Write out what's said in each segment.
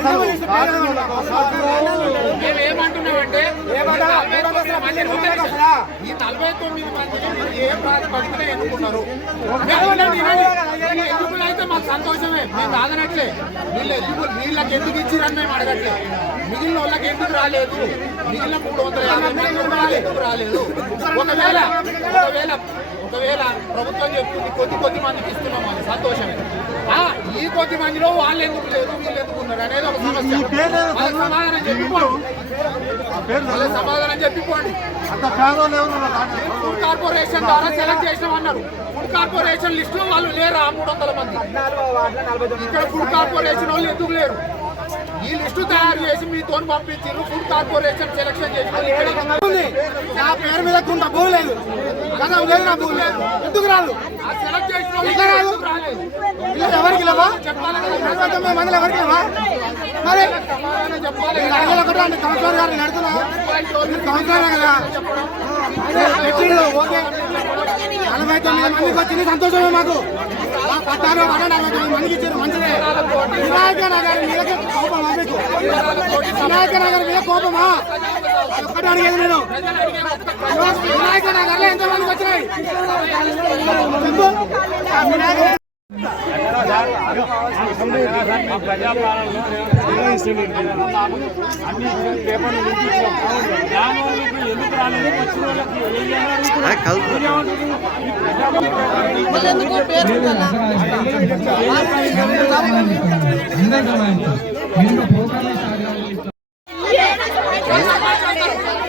Supply ఈ నలభై తొమ్మిది మందిని ఏ ప్రాతిపదికన ఎన్నుకున్నారు. ఎన్నికలు అయితే మాకు సంతోషమే. మేము కాదనట్లే. వీళ్ళు వీళ్ళకి ఎందుకు ఇచ్చిరని మేము అడగట్లే. మిగిలిన వాళ్ళకి ఎందుకు రాలేదు? మిగిలిన మూడు వందల యాభై మంది ఎందుకు రాలేదు? ఒకవేళ ఒకవేళ ఒకవేళ ప్రభుత్వం చెప్తుంది కొద్ది కొద్ది మందికి ఇస్తున్నాం అని సంతోషమే. ఆ, ఈ కొద్ది మందిలో వాళ్ళు ఎందుకు లేదు వీళ్ళు ఎందుకు ఉన్నారు అనేది ఒక సమస్య. సమాధానం చెప్పిపోండి సమాధానం చెప్పిపోండి? ఫుడ్ కార్పొరేషన్ ద్వారా సెలెక్ట్ చేసిన అన్నారు. ఫుడ్ కార్పొరేషన్ లిస్ట్లో వాళ్ళు లేరు? ఆ మూడు వందల మంది. ఇక్కడ ఫుడ్ కార్పొరేషన్ వాళ్ళు ఎందుకు లేరు? ఈ లిస్టు తయారు చేసి మీతో పంపించారు ఫుడ్ కార్పొరేషన్ సెలెక్షన్ చేసి ఉంది. నా పేరు మీద కొంత భూమి లేదు. కదా లేదు నా భూమి లేదు. ఎందుకు రాదు? సెలెక్ట్ చేసిన ఎవరికి లేవా? తొమ్మిది మందిలో ఎవరికి లేవా? మరి. అడగలు ఒకటి అంటే కౌన్సిలర్ గారిని అడుగుతున్నా. మీరు కౌన్సిలర్ కదా. ఓకే. నలభై తొమ్మిది మందికి వచ్చింది సంతోషమే మాకు. మా పడ నలభై తొమ్మిది మందికి ఇచ్చారు మంచిదే. వినాయక నగర్ కోపమా మీకు? వినాయక నగర్ మీద కోపమా? ఒక్కటి అడిగేది నేను. వినాయక నగర్లో ఎంత వచ్చినాయి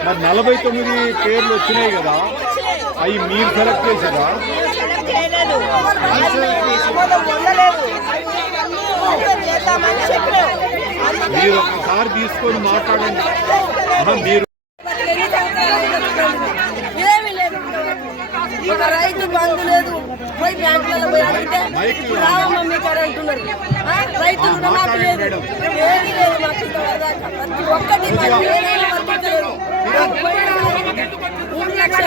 మరి నలభై తొమ్మిది పేర్లు వచ్చినాయి కదా అవి మీరు సెలెక్ట్ చేసారా మీరు ఒకసారి తీసుకొని మాట్లాడండి. మీరు రైతు బంధు లేదు. పోయి బ్యాంకులలో పోయి అడిగితే రావమ్మ మీకు అని అంటున్నారు. ఆ, రైతు రుణమాఫీ లేదు. ఏమీ లేదు మాకు ప్రతి ఒక్కటి మాకు ఏదైనా వర్తించలేదు.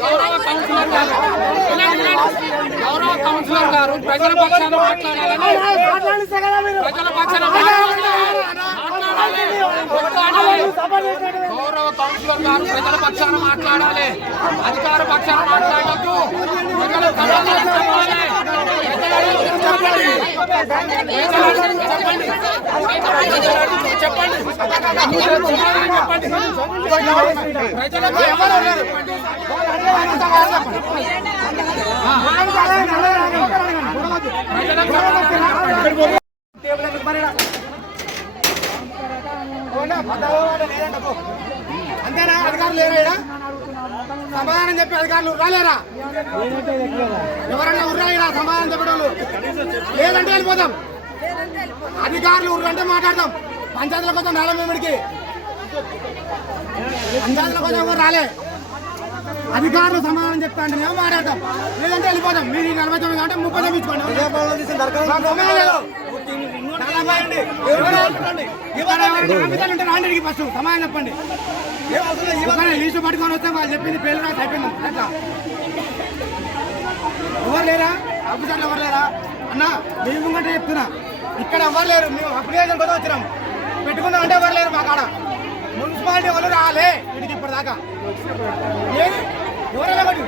గౌరవ కౌన్సిలర్ గారు గౌరవ కౌన్సిలర్ గారు ప్రజల పక్షాన మాట్లాడాలని ప్రజల పక్షాన మాట్లాడాలి. గౌరవ కౌన్సిలర్ గారు ప్రజల పక్షాన మాట్లాడాలి అధికార పక్షాన మాట్లాడద్దు ప్రజల సమాధానం ప్రజల అడుగుతున్న చెప్పండి ప్రజల అడుగుతున్న చెప్పండి ప్రజల అడుగుతున్న చెప్పండి చెప్పండి ప్రజలకు ఎవరు చెప్పండి ప్రజలకు సమాధానం చెప్పండి అంతేనా అధికారులు లేరా ఈడ? సమాధానం చెప్పే అధికారులు రాలేరా ఎవరన్నా ఉర్రాయిరా సమాధానం చెప్పడం లేదంటే వెళ్ళిపోతాం అధికారులు ఉర్రంటే మాట్లాడతాం పంచాయతీల కోసం రాలే మేమిడికి పంచాయతీల కోసం ఎవరు రాలే అధికారులు సమాధానం చెప్తా అంటే మేము మాట్లాడతాం లేదంటే వెళ్ళిపోతాం మీరు నలభై తొమ్మిది అంటే ముప్పై తొమ్మిది ఇచ్చుకోండి రాండి ఫస్ట్ సమాధానం చెప్పండి లీస్టు పట్టుకొని వస్తే వాళ్ళు చెప్పింది పేరు రాసి అయిపోయింది. అట్లా ఎవరు లేరా? ఆఫీసర్లు ఎవరు లేరా? అన్న మేము ముంగంటే చెప్తున్నా. ఇక్కడ ఎవరు లేరు? మేము అప్లికేషన్ కోసం వచ్చినాం. పెట్టుకుందాం అంటే ఎవరు లేరు మా కాడ. మున్సిపాలిటీ వాళ్ళు రాలే వీటికి ఇప్పటిదాకా. ఏది? ఎవరైనా పడి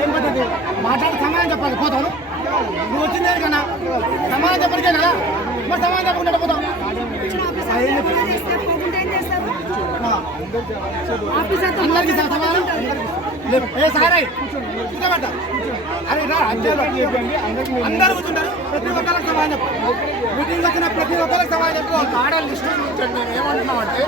ఏం పద్ధతి? మాట్లాడి సమాధానం చెప్పాలి. పోతాను నువ్వు? వచ్చింది దేనికన్నా? సమాధానం చెప్పడానికే కదా? మరి సమాధానం చెప్పకుండా పోతాం. అందరికి సమాధానం ఏ సారై కూర్చోబెట్ట అరే రా అంజేలో. అందరూ కూర్చుంటారు ప్రతి ఒక్కరికి సమానం చెప్పు మీటింగ్ వచ్చిన ప్రతి ఒక్కరికి సమాధానం చెప్పు ఆడ లిస్టు చూపించండి మేము ఏమంటున్నామంటే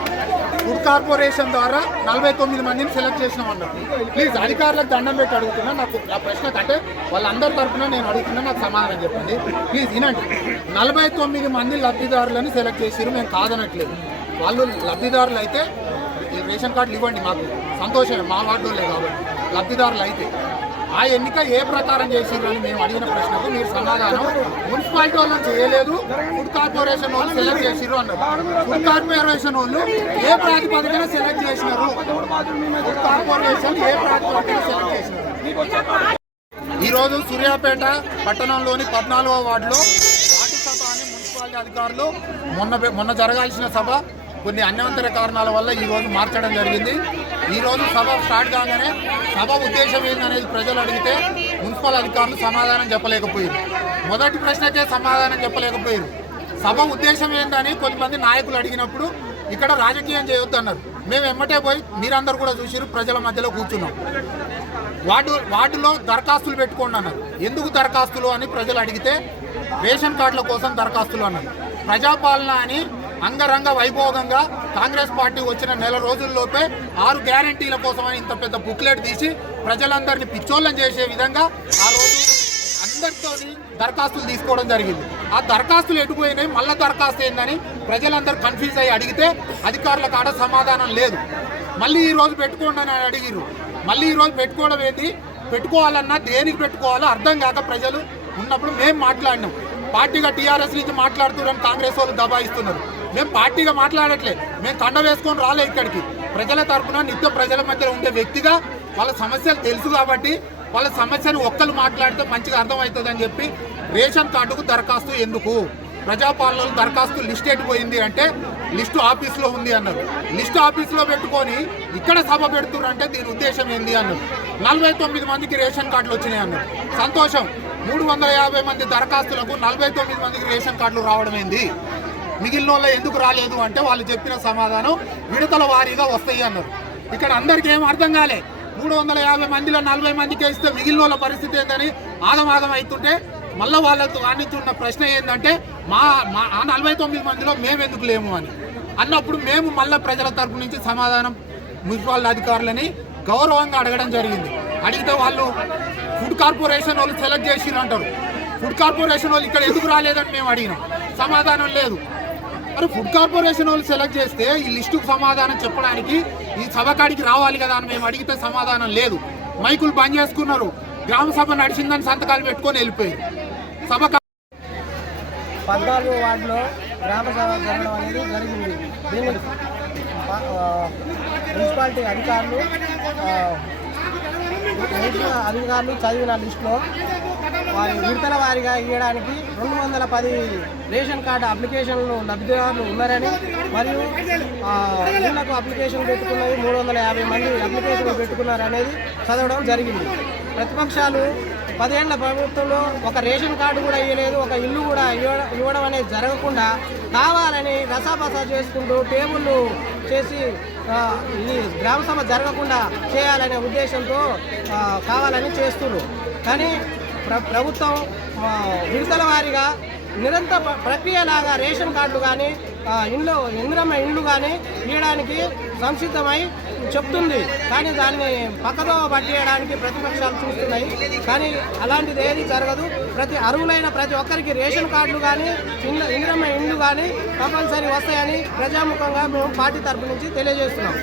ఫుడ్ కార్పొరేషన్ ద్వారా నలభై తొమ్మిది మందిని సెలెక్ట్ చేసినాం అన్నారు ప్లీజ్ అధికారులకు దండం పెట్టి అడుగుతున్నా. నాకు ఆ ప్రశ్న అంటే వాళ్ళందరి తరఫున నేను అడుగుతున్నా నాకు సమాధానం చెప్పండి. ప్లీజ్ వినండి. నలభై తొమ్మిది మంది లబ్ధిదారులను సెలెక్ట్ చేసిరు మేము కాదనట్లేదు. వాళ్ళు లబ్ధిదారులు అయితే రేషన్ కార్డులు ఇవ్వండి మాకు. సంతోషమే మా వార్డులోనే కాబట్టి. లబ్ధిదారులు అయితే. ఆ ఎన్నిక ఏ ప్రకారం చేసిర్రు అని మేము అడిగిన ప్రశ్నకు మీరు సమాధానం మున్సిపాలిటీ వాళ్ళు చేయలేదు ఫుడ్ కార్పొరేషన్ వాళ్ళు సెలెక్ట్ చేసిర్రు అన్నారు. ఫుడ్ కార్పొరేషన్ వాళ్ళు ఏ ప్రాతిపదికన సెలెక్ట్ చేసినారు? ఫుడ్ కార్పొరేషన్ ఏ ప్రాతిపదికన సెలెక్ట్ చేసినారు? ఈరోజు సూర్యాపేట పట్టణంలోని పద్నాలుగో వార్డులో వార్డు సభ అని మున్సిపాలిటీ అధికారులు మొన్న మొన్న జరగాల్సిన సభ కొన్ని అన్యవంతర కారణాల వల్ల ఈ రోజు మార్చడం జరిగింది. ఈరోజు సభ స్టార్ట్ కాగానే సభ ఉద్దేశం ఏందనేది ప్రజలు అడిగితే మున్సిపల్ అధికారులు సమాధానం చెప్పలేకపోయారు. మొదటి ప్రశ్నకే సమాధానం చెప్పలేకపోయారు. సభ ఉద్దేశం ఏందని కొంతమంది నాయకులు అడిగినప్పుడు ఇక్కడ రాజకీయం చేయొద్దు అన్నారు. మేము ఎమ్మటే పోయి మీరందరూ కూడా చూసిరు ప్రజల మధ్యలో కూర్చున్నాం. వార్డు వార్డులో దరఖాస్తులు పెట్టుకోండి అన్నారు. ఎందుకు దరఖాస్తులు అని ప్రజలు అడిగితే రేషన్ కార్డుల కోసం దరఖాస్తులు అన్నారు. ప్రజాపాలన అని అంగరంగ వైభోగంగా కాంగ్రెస్ పార్టీ వచ్చిన నెల రోజుల్లోపే ఆరు గ్యారంటీల కోసమని ఇంత పెద్ద బుక్లెట్ తీసి ప్రజలందరినీ పిచ్చోళ్ళం చేసే విధంగా ఆ రోజు అందరితో దరఖాస్తులు తీసుకోవడం జరిగింది. ఆ దరఖాస్తులు ఎటుపోయినాయి మళ్ళా దరఖాస్తు ఏందని ప్రజలందరూ కన్ఫ్యూజ్ అయ్యి అడిగితే అధికారుల కాడ సమాధానం లేదు. మళ్ళీ ఈ రోజు పెట్టుకోండి అని అడిగిరు మళ్ళీ ఈరోజు పెట్టుకోవడం ఏంటి పెట్టుకోవాలన్నా దేనికి పెట్టుకోవాలో అర్థం కాక ప్రజలు ఉన్నప్పుడు మేము మాట్లాడినాం. పార్టీగా టీఆర్ఎస్ నుంచి మాట్లాడుతున్నారని కాంగ్రెస్ వాళ్ళు దబాయిస్తున్నారు. మేము పార్టీగా మాట్లాడట్లే మేము కండ వేసుకొని రాలే ఇక్కడికి. ప్రజల తరఫున నిత్యం ప్రజల మధ్య ఉండే వ్యక్తిగా వాళ్ళ సమస్యలు తెలుసు కాబట్టి వాళ్ళ సమస్యను ఒక్కరు మాట్లాడితే మంచిగా అర్థమవుతుందని చెప్పి రేషన్ కార్డుకు దరఖాస్తు ఎందుకు? ప్రజాపాలనలో దరఖాస్తు లిస్ట్ ఎట్టిపోయింది అంటే లిస్టు ఆఫీస్లో ఉంది అన్నారు. లిస్టు ఆఫీస్లో పెట్టుకొని ఇక్కడ సభ పెడుతున్నారంటే దీని ఉద్దేశం ఏంది అన్నారు. నలభై తొమ్మిది మందికి రేషన్ కార్డులు వచ్చినాయి అన్నారు. సంతోషం. మూడు వందల యాభై మంది దరఖాస్తులకు నలభై తొమ్మిది మందికి రేషన్ కార్డులు రావడం ఏంది? మిగిలిన వాళ్ళు ఎందుకు రాలేదు అంటే వాళ్ళు చెప్పిన సమాధానం విడతల వారీగా వస్తాయి అన్నారు. ఇక్కడ అందరికీ ఏం అర్థం కాలే. మూడు వందల యాభై మందిలో నలభై మందికి ఇస్తే మిగిలిన వాళ్ళ పరిస్థితి ఏందని ఆదమాదం అవుతుంటే మళ్ళీ వాళ్ళతో అందించున్న ప్రశ్న ఏంటంటే మా మా ఆ నలభై తొమ్మిది మందిలో మేము ఎందుకు లేము అని. అన్నప్పుడు మేము మళ్ళీ ప్రజల తరపు నుంచి సమాధానం మున్సిపల్ అధికారులని గౌరవంగా అడగడం జరిగింది. అడిగితే వాళ్ళు ఫుడ్ కార్పొరేషన్ వాళ్ళు సెలెక్ట్ చేసిరంటారు అంటారు. ఫుడ్ కార్పొరేషన్ వాళ్ళు ఇక్కడ ఎందుకు రాలేదని మేము అడిగినాం. సమాధానం లేదు. మరి ఫుడ్ కార్పొరేషన్ వాళ్ళు సెలెక్ట్ చేస్తే ఈ లిస్టుకు సమాధానం చెప్పడానికి ఈ సభకాడికి రావాలి కదా అని మేము అడిగితే సమాధానం లేదు. మైకులు బంద్ చేసుకున్నారు. గ్రామ సభ నడిచిందని సంతకాలు పెట్టుకొని వెళ్ళిపోయారు. సభ పద్నాలుగు వార్డులో గ్రామ సభ జరగడం అనేది జరిగింది. దీనికి మున్సిపాలిటీ అధికారులు అధికారులు చదివిన లిస్టులో వారి విడతల వారిగా ఇవ్వడానికి రెండు వందల పది రేషన్ కార్డు అప్లికేషన్లు లబ్ధిదారులు ఉన్నారని మరియు ఇళ్ళకు అప్లికేషన్ పెట్టుకున్నవి మూడు వందల యాభై మంది అప్లికేషన్లు పెట్టుకున్నారనేది చదవడం జరిగింది. ప్రతిపక్షాలు పదేళ్ళ ప్రభుత్వంలో ఒక రేషన్ కార్డు కూడా ఇవ్వలేదు ఒక ఇల్లు కూడా ఇవ్వడం ఇవ్వడం అనేది జరగకుండా కావాలని రసాబసా చేసుకుంటూ టేబుళ్ళు చేసి ఈ గ్రామ సభ జరగకుండా చేయాలనే ఉద్దేశంతో కావాలని చేస్తున్నారు. కానీ ప్ర ప్రభుత్వం విడతల వారీగా నిరంతర ప్రక్రియలాగా రేషన్ కార్డులు కానీ ఇండ్లు ఇంద్రమ్మ ఇండ్లు కానీ ఇవ్వడానికి సంసిద్ధమై చెప్తుంది. కానీ దాన్ని పక్కదో పట్టేయడానికి ప్రతిపక్షాలు చూస్తున్నాయి. కానీ అలాంటిది ఏది జరగదు. ప్రతి అరువులైన ప్రతి ఒక్కరికి రేషన్ కార్డులు కానీ ఇండ్ల ఇంద్రమ్మ ఇండ్లు కానీ కంపల్సరీ వస్తాయని ప్రజాముఖంగా మేము పార్టీ తరపు నుంచి తెలియజేస్తున్నాం.